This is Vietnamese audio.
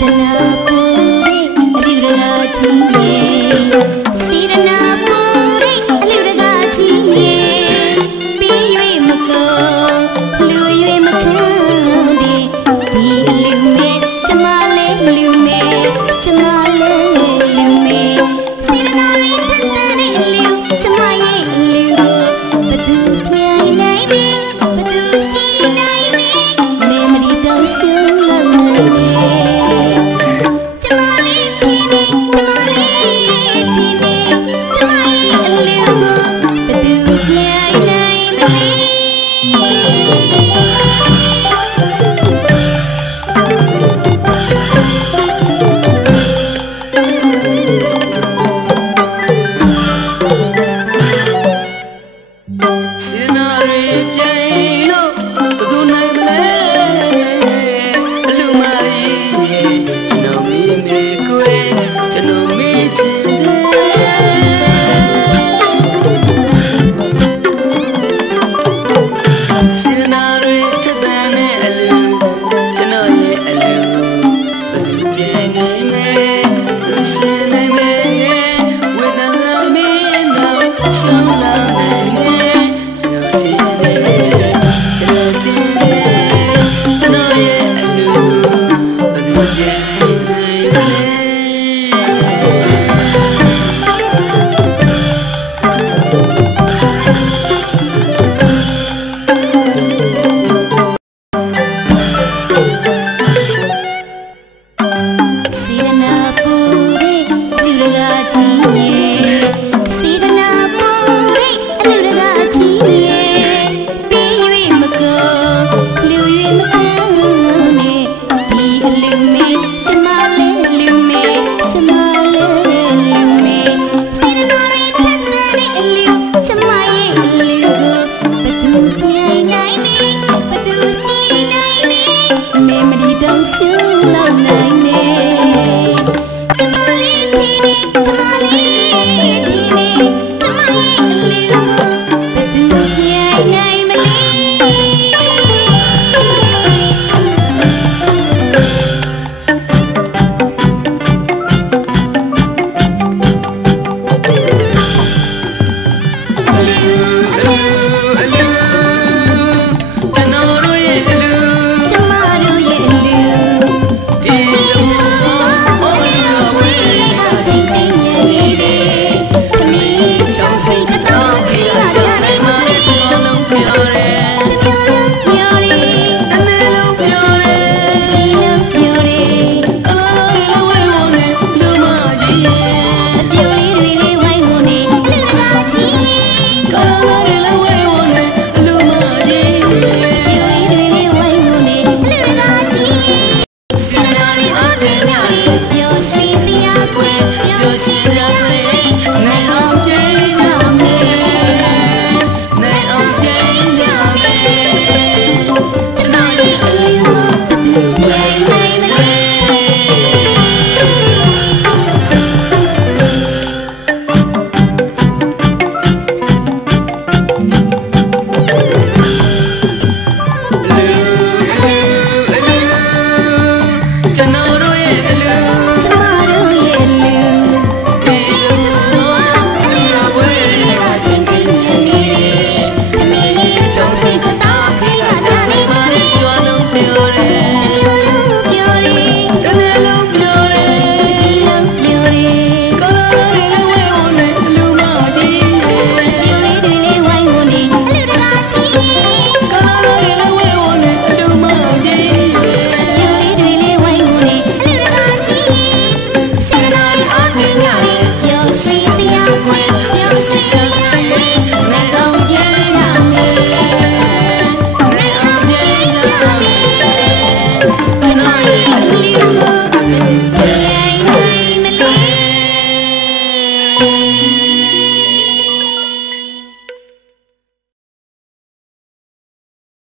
Ridana pure, ridana chinga mulher. la la वचन रोए